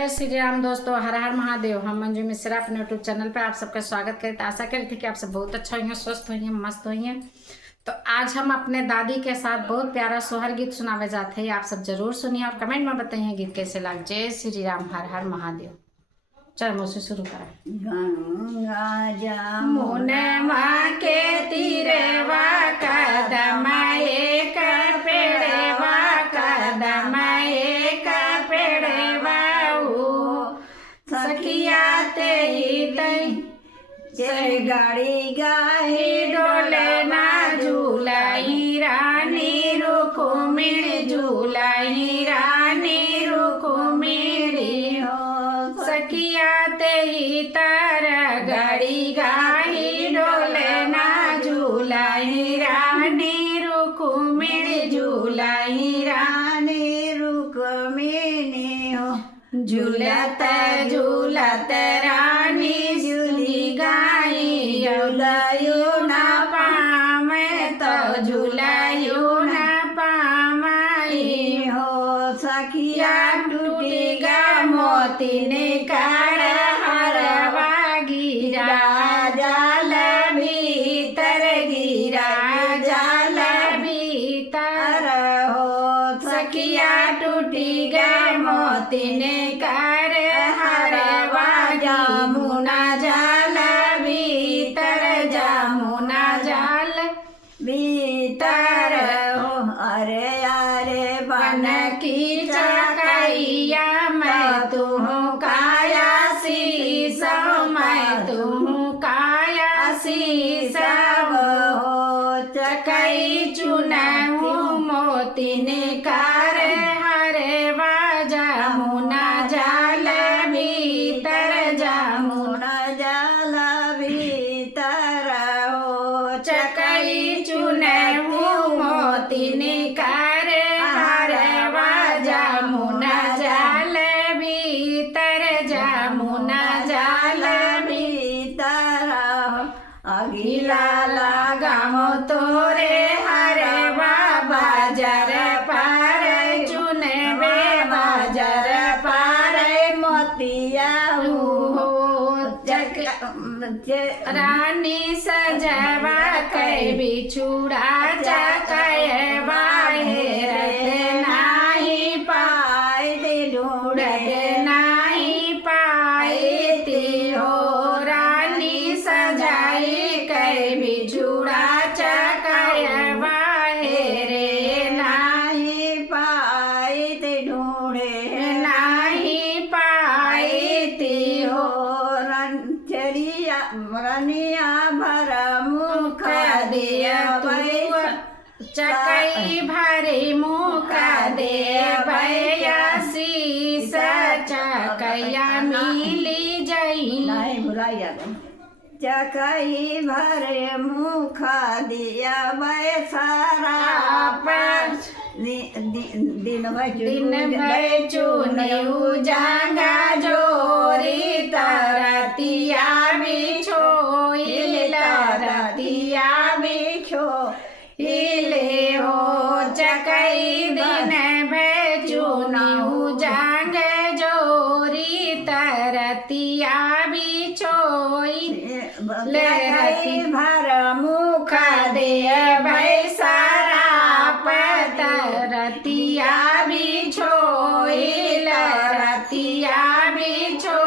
जय श्री राम दोस्तों, हर हर महादेव। हम मंजू मिश्रा अपने यूट्यूब चैनल पे आप सबका स्वागत करते। आशा करते कि आप सब बहुत अच्छा होंगे, स्वस्थ होंगे, मस्त होंगे। तो आज हम अपने दादी के साथ बहुत प्यारा सोहर गीत सुनावे जाते हैं। आप सब जरूर सुनिए और कमेंट में बताइए गीत कैसे लग। जय श्री राम, हर हर महादेव। चल मुझसे शुरू करें। गंगा जमुना के तीरवा कदम एक पेड़वा कदम एक पेड़वा सखिया तेई जय गाड़ी गाही डोले ना झूलाई रानी रुको मेरी झूलाई रानी रुको मेरी हो सखिया तेई तार गाड़ी गाही डोले ना झूलाई रानी रुको मेरी झूलाई रानी रुको मेरी हो झूलत झूलत रानी झूली गाई झूलायो ना पामे तो झूलायो ना पामाई हो सखिया टूटी गा मोती ने कार हरवा गिरा जाल भीतर गिरा जाल भीतर हो सखिया टूटी गा मोती ने कार हरवा जामुना जाल भीतर जामुना जाल भीतर हो अरे अरे बन की चकैया मैं तुम काया शीशा मैं तुम काया शीशा हो चकई चुनऊ मोती ने कार हरवा जामुना जाल भीतर जामुना जाल भीतर हो चकई चुनऊ मोती ने कार हरवा जामुना जाल भीतर जामुना जाल भीतर हो अगिला लगाओ तोरे हरवा बाजार पार चुनबे बाजार पार मोतिया हो रानी सजवा कै बिछुड़ा चकयवा हेरत नाही पाए ढूंढत नाही पाए ती हो रानी सजाई कै बिछुड़ा चकयवा हेरे नाही पाए ढूंढे नाही पाए ती हो रनिया भर मुख दिया चकई भरी मुख दे भैया शीशा चकैया मिली जई नहीं बुलाइया चकई भरे मुख दिया सारा दिन भर चुनऊ जांगा जोरी तरतिया बिछो तरतिया बिछो हिले हो चकई दिन भर चुनऊ जांग जोरी तरतिया बिछो लहती भर मुख दे भै सारा पतरतिया बिछो रतिया बिछो